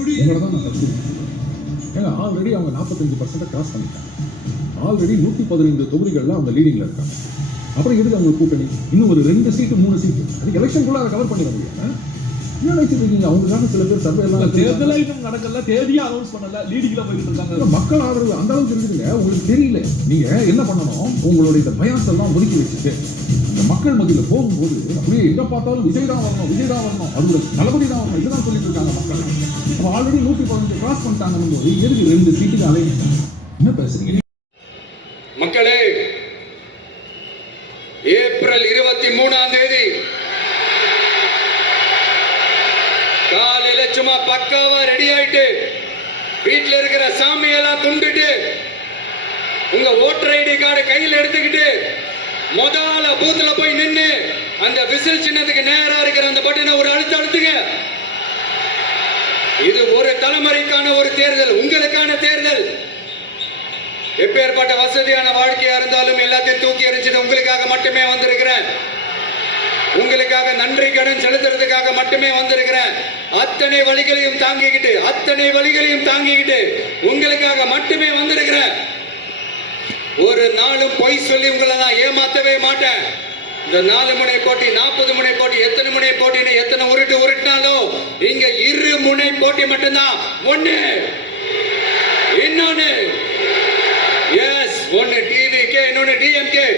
உங்களை தான் நான் தப்பு. ஏன்னா ஆல்ரெடி அவங்க 45% கிராஸ் பண்ணிட்டாங்க. ஆல்ரெடி 115 தொகுதிகளில் அவங்க லீடிங்கில் இருக்காங்க. அப்புறம் எதுக்கு அவங்க கூட்டணி? இன்னும் ஒரு 2 சீட்டு 3 சீட்டு அது எலெக்ஷனுக்குள்ள அதை கவர் பண்ணிட முடியும். என்ன நினைச்சிட்டு இருக்கீங்க? அவங்களுக்காக சில பேர் சர்வே எல்லாம் தேர்தல் இன்னும் நடக்கல, தேதியா அனௌன்ஸ் பண்ணல, லீடிங்ல போயிட்டு இருக்காங்க. மக்கள் ஆதரவு அந்த அளவுக்கு இருக்குதுங்க. உங்களுக்கு தெரியல. நீங்க என்ன பண்ணணும்? உங்களுடைய இந்த பயாஸ் எல்லாம் ஒதுக்கி வச்சுட்டு இந்த மக்கள் மத்தியில் போகும்போது அப்படியே எங்க பார்த்தாலும் விஜய் தான் வரணும், விஜய் தான் வரணும், அது தளபதி தான் வரணும், இதுதான் சொல்லிட்டு இருக்காங்க மக்கள். அப்போ ஆல்ரெடி 115 கிராஸ் பண்ணிட்டாங்கன்னு போது எதுக்கு 2 சீட்டுக்கு அலை என்ன பேசுறீங்க? மக்களே, ஏப்ரல் 23ஆம் தேதி காலையில சும்மா பக்காவா ரெடி ஆயிட்டு வீட்டுல இருக்கிற சாமியெல்லாம் துண்டுட்டு உங்க ஓட்டர் ஐடி கார்டு கையில் எடுத்துக்கிட்டு முதல்ல பூத்துல போய் நின்று அந்த விசில் சின்னத்துக்கு நேரா இருக்கிற அந்த பட்டனை ஒரு அழுத்துங்க. இது ஒரு தலைமுறைக்கான ஒரு தேர்தல், உங்களுக்கான தேர்தல். எப்பேற்பட்ட வசதியான வாழ்க்கையா இருந்தாலும் எல்லாத்தையும் தூக்கி எறிஞ்சிட்டு உங்களுக்காக மட்டுமே வந்திருக்கிறேன். உங்களுக்காக நன்றி கடன் செலுத்துறதுக்காக மட்டுமே வந்திருக்கிறேன். அத்தனை வழிகளையும் தாங்கிக்கிட்டு உங்களுக்காக மட்டுமே வந்திருக்கிறேன். ஒரு நாளும் பொய் சொல்லி உங்களை நான் ஏமாத்தவே மாட்டேன். இந்த 4 முனை போட்டி, 40 முனை போட்டி, எத்தனை முனை போட்டின்னு எத்தனை உருட்டினாலும் இங்க 2 முனை போட்டி மட்டும்தான். ஒண்ணு இன்னொன்னு எஸ், ஒன்னு டிவிகே, இன்னொன்னு டிஎம்கே.